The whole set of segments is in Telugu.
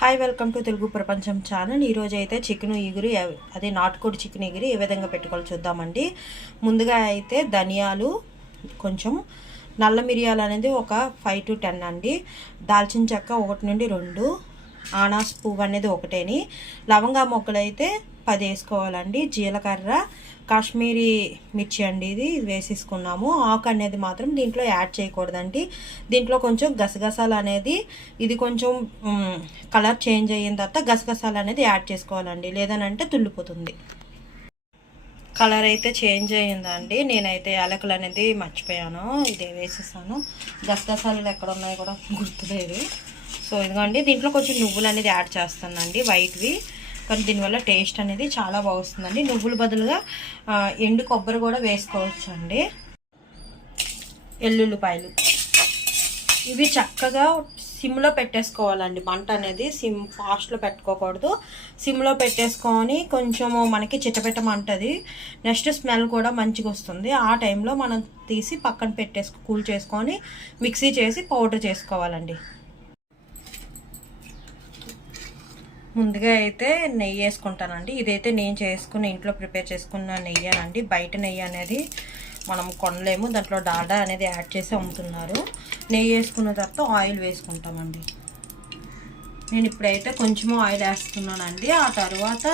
హాయ్ వెల్కమ్ టు తెలుగు ప్రపంచం ఛానల్. ఈరోజు అయితే చికెన్ ఇగురు, అదే నాటుకోడి చికెన్ ఇగురు ఏ విధంగా పెట్టుకోవాలో చూద్దామండి. ముందుగా అయితే ధనియాలు, కొంచెం నల్ల మిరియాలు అనేది ఒక 5 to 10 అండి. దాల్చిన చెక్క 1 నుండి 2, ఆనాస్ పువ్వు అనేది ఒకటేని, లవంగా మొక్కలు అయితే 10 వేసుకోవాలండి. జీలకర్ర, కాశ్మీరీ మిర్చి అండి, ఇది వేసేసుకున్నాము. ఆకు అనేది మాత్రం దీంట్లో యాడ్ చేయకూడదండి. దీంట్లో కొంచెం గసగసాలు అనేది, ఇది కొంచెం కలర్ చేంజ్ అయిన తర్వాత గసగసాలు అనేది యాడ్ చేసుకోవాలండి, లేదనంటే తుల్లిపోతుంది. కలర్ అయితే చేంజ్ అయ్యిందండి. నేనైతే యాలకులు అనేది మర్చిపోయాను, ఇదే వేసేసాను. గసగసాలు ఎక్కడ ఉన్నాయో కూడా గుర్తులేదు. సో ఇదిగోండి, దీంట్లో కొంచెం నువ్వులు అనేది యాడ్ చేస్తానండి, వైట్వి. కానీ దీనివల్ల టేస్ట్ అనేది చాలా బాగుంటుందండి. నువ్వుల బదులుగా ఎండు కొబ్బరి కూడా వేసుకోవచ్చు అండి. ఎల్లుల్లిపాయలు ఇవి చక్కగా సిమ్లో పెట్టేసుకోవాలండి. మంట అనేది ఫాస్ట్లో పెట్టుకోకూడదు, సిమ్లో పెట్టేసుకొని కొంచెము మనకి చిట్టపెట్టమంటది. నెక్స్ట్ స్మెల్ కూడా మంచిగా వస్తుంది. ఆ టైంలో మనం తీసి పక్కన కూల్ చేసుకొని మిక్సీ చేసి పౌడర్ చేసుకోవాలండి. ముందుగా అయితే నెయ్యి వేసుకుంటానండి. ఇదైతే నేను ఇంట్లో ప్రిపేర్ చేసుకున్న నెయ్యి అండి. బయట నెయ్యి అనేది మనం కొనలేము, దాంట్లో డాల్డా అనేది యాడ్ చేసి అమ్ముతున్నారు. నెయ్యి వేసుకున్న తర్వాత ఆయిల్ వేసుకుంటామండి. నేను ఇప్పుడైతే కొంచెము ఆయిల్ వేస్తున్నానండి. ఆ తర్వాత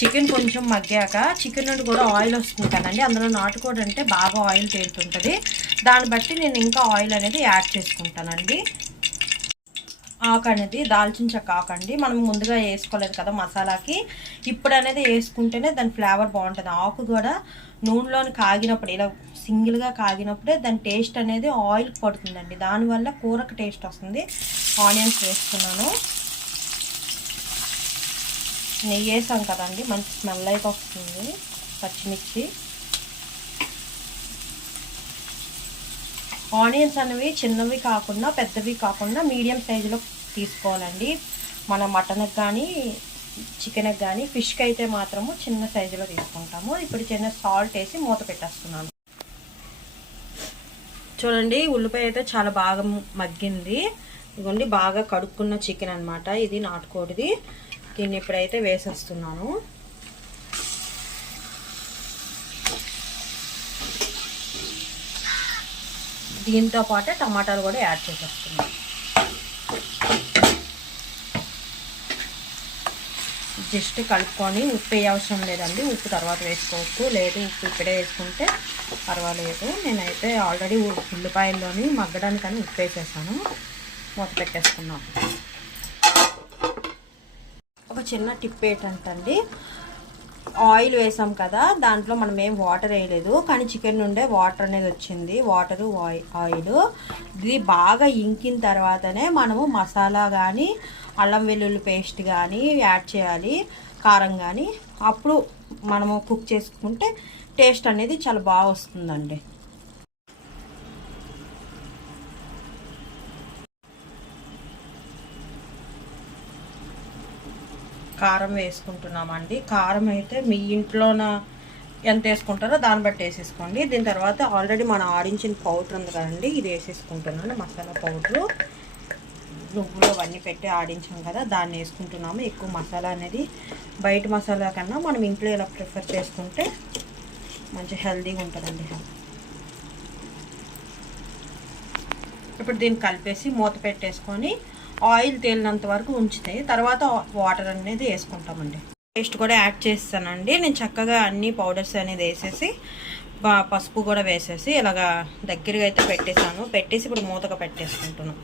చికెన్ కొంచెం మగ్గాక, చికెన్ నుండి కూడా ఆయిల్ వస్తుంది కదండి, అందులో నాటుకోడి అంటే బాగా ఆయిల్ తేలుతుంటుంది. దాన్ని బట్టి నేను ఇంకా ఆయిల్ అనేది యాడ్ చేసుకుంటానండి. ఆకు అనేది దాల్చిన చెక్క ఆకు అండి, మనం ముందుగా వేసుకోలేదు కదా మసాలాకి, ఇప్పుడు అనేది వేసుకుంటేనే దాని ఫ్లేవర్ బాగుంటుంది. ఆకు కూడా నూనెలోని కాగినప్పుడు, ఇలా సింగిల్గా కాగినప్పుడే దాని టేస్ట్ అనేది ఆయిల్ పడుతుందండి, దానివల్ల కూరకు టేస్ట్ వస్తుంది. ఆనియన్స్ వేస్తున్నాను. నెయ్యి వేసాం కదండి, మంచి స్మెల్ అయితే వస్తుంది. పచ్చిమిర్చి, ఆనియన్స్ అనేవి చిన్నవి కాకుండా పెద్దవి కాకుండా మీడియం సైజులో తీసుకోవాలండి. మన మటన్కి కానీ చికెన్కి కానీ, ఫిష్కి అయితే మాత్రము చిన్న సైజులో తీసుకుంటాము. ఇప్పుడు చిన్న సాల్ట్ వేసి మూత పెట్టేస్తున్నాను. చూడండి, ఉల్లిపాయ అయితే చాలా బాగా మగ్గింది. ఇదిగోండి, బాగా కడుక్కున్న చికెన్ అనమాట, ఇది నాటుకోడిది. దీన్ని ఇప్పుడైతే వేసేస్తున్నాను. దీంతో పాటే టమాటాలు కూడా యాడ్ చేసేస్తున్నాను. జస్ట్ కలుపుకొని, ఉప్పు వేయ అవసరం లేదండి, ఉప్పు తర్వాత వేసుకోవచ్చు, లేదు ఉప్పు ఇప్పుడే వేసుకుంటే పర్వాలేదు. నేనైతే ఆల్రెడీ ఉల్లిపాయల్లోని మగ్గడానికని ఉప్పు వేసేసాను. మూత పెట్టేసుకున్నాం. ఒక చిన్న టిప్ ఏంటంటే, ఆయిల్ వేసాం కదా, దాంట్లో మనం ఏం వాటర్ వేయలేదు, కానీ చికెన్ నుండే వాటర్ అనేది వచ్చింది. వాటరు ఆయిల్ ఇది బాగా ఇంకిన తర్వాతనే మనము మసాలా కానీ అల్లం వెల్లుల్లి పేస్ట్ కానీ యాడ్ చేయాలి, కారం కానీ. అప్పుడు మనము కుక్ చేసుకుంటే టేస్ట్ అనేది చాలా బాగా వస్తుందండి. కారం వేసుకుంటున్నామండి. కారం అయితే మీ ఇంట్లోన ఎంత వేసుకుంటారో దాన్ని బట్టి వేసేసుకోండి. దీని తర్వాత ఆల్రెడీ మనం ఆడించిన పౌడర్ ఉంది కదండి, ఇది వేసేసుకుంటున్నాను. మసాలా పౌడరు, నువ్వులు అవన్నీ పెట్టి ఆడించాం కదా, దాన్ని వేసుకుంటున్నాము. ఎక్కువ మసాలా అనేది బయట మసాలా కన్నా మనం ఇంట్లో ఇలా ప్రిఫర్ చేసుకుంటే మంచి హెల్తీగా ఉంటుందండి. ఇప్పుడు దీన్ని కలిపేసి మూత పెట్టేసుకొని ఆయిల్ తేలినంత వరకు ఉంచితే తర్వాత వాటర్ అనేది వేసుకుంటామండి. పేస్ట్ కూడా యాడ్ చేస్తానండి. నేను చక్కగా అన్ని పౌడర్స్ అనేది వేసేసి, పసుపు కూడా వేసేసి ఇలాగా దగ్గరగా అయితే పెట్టేసాను. పెట్టేసి ఇప్పుడు మూతగా పెట్టేసుకుంటున్నాను.